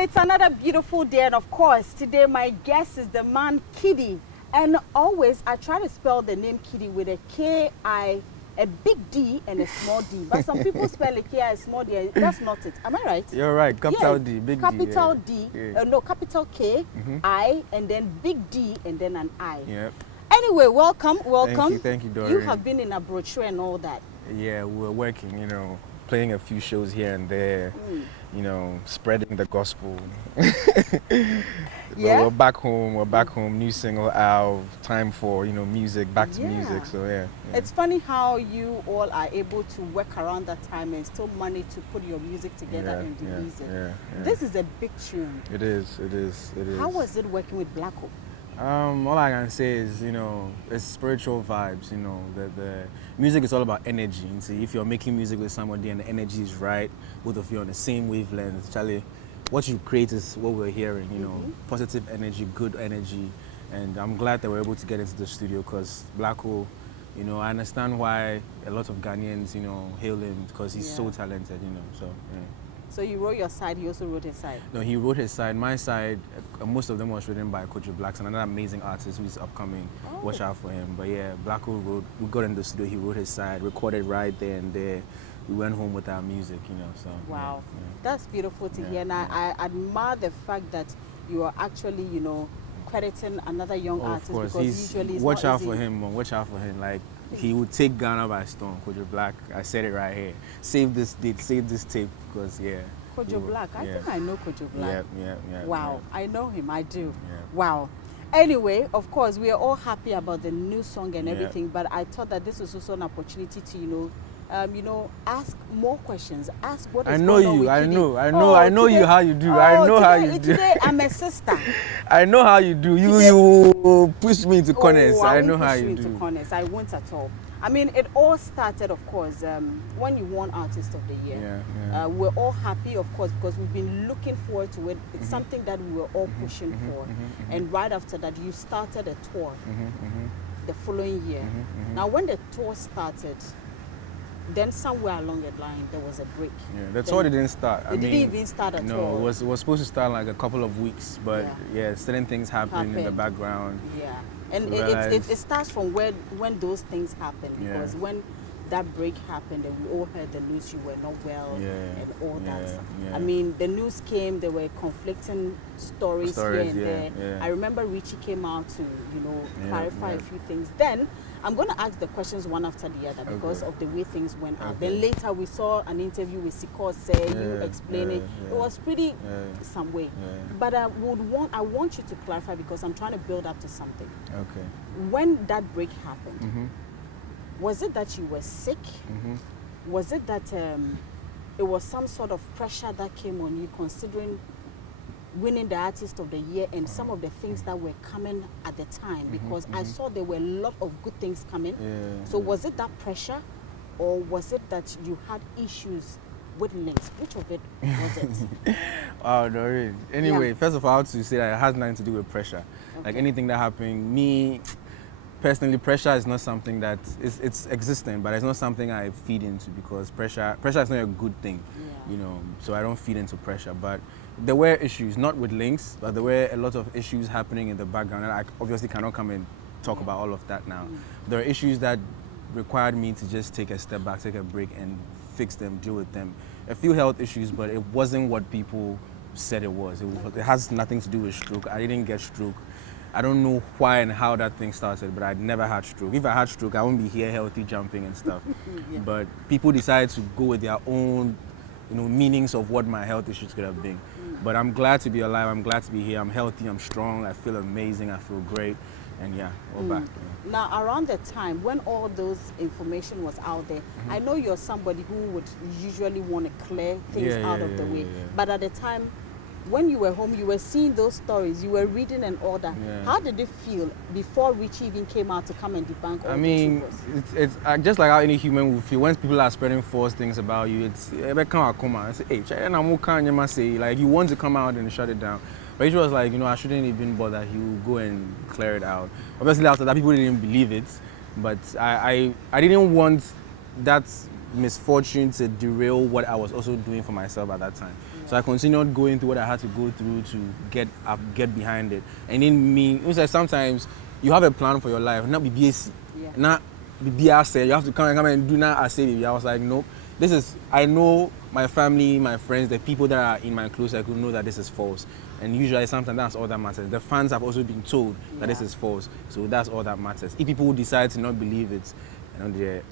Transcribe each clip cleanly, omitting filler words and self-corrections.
Well, it's another beautiful day, and of course, today my guest is the man KiDi. And always, I try to spell the name KiDi with a K-I, a big D and a small d. But some people spell a K-I, a small d. That's not it. Am I right? You're right. Capital yes. D, big capital D. D. Yeah. No, capital K, I, and then big D, and then an I. Yep. Anyway, welcome. Thank you, Doreen. You have been in a brochure and all that. Yeah, we're working, playing a few shows here and there, spreading the gospel. Yeah. We're back home, new single out, time for, music, back to music, so yeah. It's funny how you all are able to work around that time and still manage to put your music together and release it. Yeah. This is a big tune. It is. How was it working with Black Hope? All I can say is, it's spiritual vibes, the music is all about energy. And see, if you're making music with somebody and the energy is right, both of you on the same wavelength, Charlie, what you create is what we're hearing, positive energy, good energy. And I'm glad that we're able to get into the studio because Black Hole, I understand why a lot of Ghanaians, hail him because he's so talented, so yeah. So you wrote your side, he also wrote his side? No, he wrote his side. My side, most of them was written by Kojo Blacks, another amazing artist who's upcoming. Oh. Watch out for him. But yeah, Black Hole wrote, we got in the studio, he wrote his side, recorded right there and there. We went home with our music, so. Wow, yeah. That's beautiful to hear. And I admire the fact that you are actually, crediting another young artist because usually it's watch not out easy. for him, watch out for him. Like, he would take Ghana by storm, Kojo Black. I said it right here. Save this date, save this tape, because Kojo Black, I think I know Kojo Black. Yeah. Wow, I know him, I do. Yeah. Wow. Anyway, of course, we are all happy about the new song and everything, but I thought that this was also an opportunity to, ask more questions. Ask what is going on with KiDi. I know you how you do. I know how you do. Today, I'm a sister. I know how you do. You push me into corners. I know how you do. Into corners. I won't at all. I mean, it all started, of course, when you won Artist of the Year. We're all happy, of course, because we've been looking forward to it. It's something that we were all pushing for. And right after that, you started a tour the following year. Now, when the tour started, then somewhere along the line, there was a break. Yeah, the tour didn't start. It didn't even start at all. No, it was supposed to start like a couple of weeks, but certain things happened in the background. Yeah, and it starts from when those things happen, because when that break happened and we all heard the news, you were not well and all that. I mean, the news came, there were conflicting stories here and there. I remember Richie came out to, clarify a few things. Then I'm going to ask the questions one after the other because of the way things went out. Then later we saw an interview with Sikor say, you explaining. It was pretty some way. But I want you to clarify because I'm trying to build up to something. Okay. When that break happened, was it that you were sick? Was it that it was some sort of pressure that came on you considering winning the Artist of the Year and some of the things that were coming at the time? Because I saw there were a lot of good things coming. So was it that pressure or was it that you had issues with links? Which of it was it? Oh, Doreen. Anyway, first of all, I have to say that it has nothing to do with pressure. Like anything that happened, me personally, pressure is not something that it's existent, but it's not something I feed into because pressure is not a good thing, so I don't feed into pressure. But there were issues, not with links, but there were a lot of issues happening in the background, and I obviously cannot come and talk about all of that now. There are issues that required me to just take a step back, take a break, and fix them, deal with them. A few health issues, but it wasn't what people said it was. It has nothing to do with stroke. I didn't get stroke. I don't know why and how that thing started, but I'd never had stroke. If I had stroke, I wouldn't be here healthy, jumping and stuff. But people decided to go with their own, meanings of what my health issues could have been. But I'm glad to be alive. I'm glad to be here. I'm healthy. I'm strong. I feel amazing. I feel great. And we're back. Now, around the time when all those information was out there, I know you're somebody who would usually want to clear things out of the way. But at the time, when you were home, you were seeing those stories, you were reading and all that. How did it feel before Richie even came out to come and debunk all it's just like how any human would feel. When people are spreading false things about you, it's like you want to come out and shut it down. But he was like, I shouldn't even bother. He will go and clear it out. Obviously, after that, people didn't believe it. But I didn't want that misfortune to derail what I was also doing for myself at that time. So I continued going through what I had to go through to get behind it. And in me, it was like sometimes you have a plan for your life, not be BAC, not be BAC. You have to come and do not as say. I was like, nope. This is, I know my family, my friends, the people that are in my close circle know that this is false. And usually sometimes that's all that matters. The fans have also been told that this is false. So that's all that matters. If people decide to not believe it, you know, they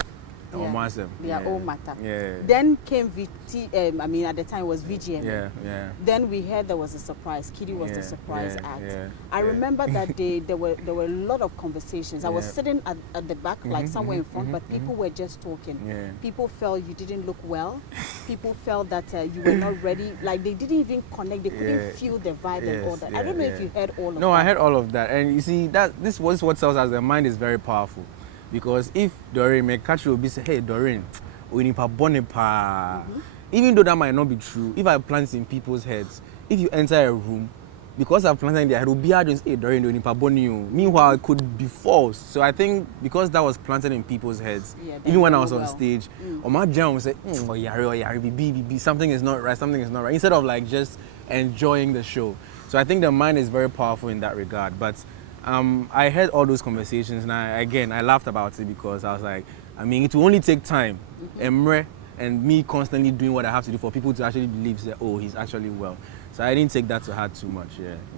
all matter. Yeah. Then came VT, I mean at the time it was VGM. Yeah. Then we heard there was a surprise. KiDi was the surprise act. I remember that day there were a lot of conversations. I was sitting at the back, like somewhere in front, but people were just talking. People felt you didn't look well. People felt that you were not ready. Like they didn't even connect. They couldn't feel the vibe and all that. I don't know if you heard all of that. No, I heard all of that. And you see, this was what tells us the mind is very powerful. Because if Doreen may catch you, be say, hey Doreen, we need pa. Even though that might not be true, if I plant in people's heads, if you enter a room, because I've planted in their head, will be just hey Doreen, we need pa you. Meanwhile, it could be false. So I think because that was planted in people's heads, even when I was on stage, or my jam would say, oh yari, something is not right, instead of like just enjoying the show. So I think the mind is very powerful in that regard. But I heard all those conversations, and I laughed about it because I was like, I mean, it will only take time, and me constantly doing what I have to do for people to actually believe that, oh, he's actually well. So I didn't take that to heart too much.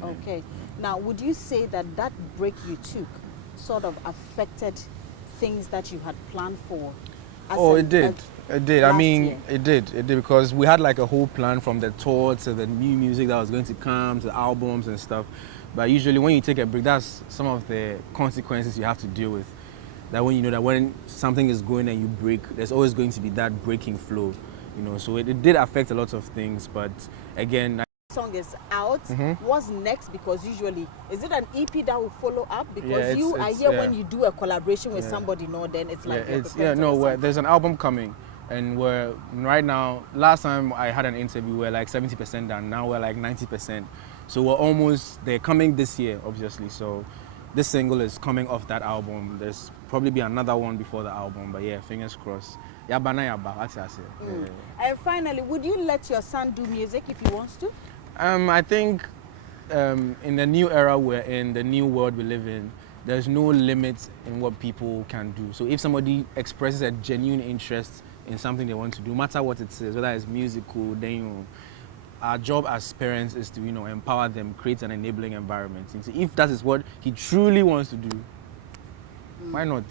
Okay. Now, would you say that break you took sort of affected things that you had planned for? It did. I mean, it did because we had like a whole plan from the tour to the new music that was going to come, to the albums and stuff. But usually when you take a break, that's some of the consequences you have to deal with. That when you know that when something is going and you break, there's always going to be that breaking flow, you know. So it did affect a lot of things, but again, song is out. What's next? Because usually, is it an EP that will follow up? Because I hear when you do a collaboration with somebody, then it's like there's an album coming, and we're right now. Last time I had an interview, we're like 70% done. Now we're like 90%. So we're almost, they're coming this year, obviously. So this single is coming off that album. There's probably be another one before the album, but yeah, fingers crossed. And finally, would you let your son do music if he wants to? I think in the new era we're in, the new world we live in, there's no limit in what people can do. So if somebody expresses a genuine interest in something they want to do, no matter what it is, whether it's musical, then our job as parents is to, empower them, create an enabling environment. And so if that is what he truly wants to do, why not?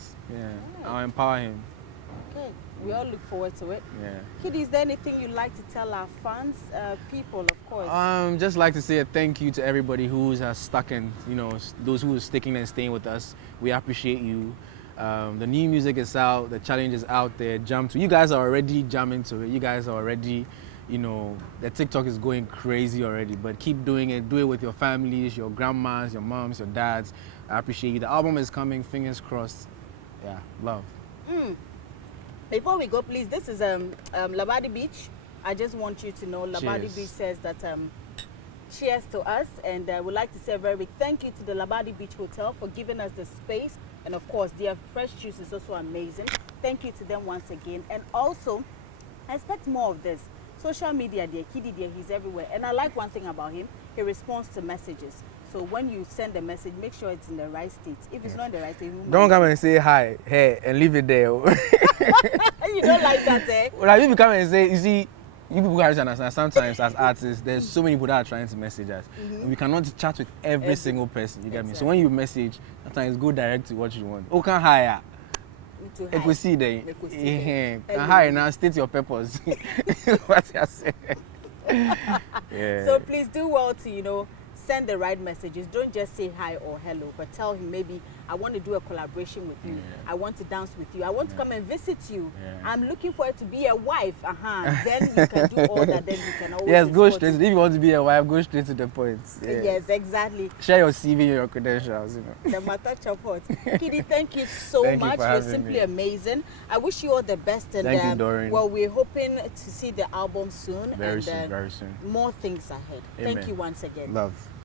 I'll empower him. Okay, we all look forward to it. KiDi, is there anything you'd like to tell our fans, people, of course? Just like to say a thank you to everybody who has stuck and, those who are sticking and staying with us. We appreciate you. The new music is out, the challenge is out there. Jam to. You guys are already jamming to it. You guys are already, the TikTok is going crazy already, but keep doing it. Do it with your families, your grandmas, your moms, your dads. I appreciate you. The album is coming, fingers crossed. Yeah, love. Before we go, please, this is Labadi Beach. I just want you to know Labadi Beach says that cheers to us, and I would like to say a very big thank you to the Labadi Beach Hotel for giving us the space, and of course their fresh juice is also amazing. Thank you to them once again, and also I expect more of this. Social media, dear KiDi, dear, he's everywhere. And I like one thing about him, he responds to messages. So when you send a message, make sure it's in the right state. If it's not in the right state, don't come and say hi, hey, and leave it there. You don't like that, eh? Well, if you come and say, you see, you people have to understand, sometimes as artists, there's so many people that are trying to message us. And we cannot chat with every single person, you get me? So when you message, sometimes go direct to what you want. Oh, can hire. You could see there. Hi, now state your purpose. What you say? So please do well to, send the right messages. Don't just say hi or hello, but tell him maybe I want to do a collaboration with you. I want to dance with you. I want to come and visit you. I'm looking for it to be a wife. Then you can do all that. Then you can always go straight. If you want to be a wife, go straight to the point. Yes, exactly. Share your CV, your credentials. The matter chopot. KiDi, thank you so much. You're simply amazing. I wish you all the best. And thank you, Doreen. Well, we're hoping to see the album soon. Very soon. More things ahead. Amen. Thank you once again. Love.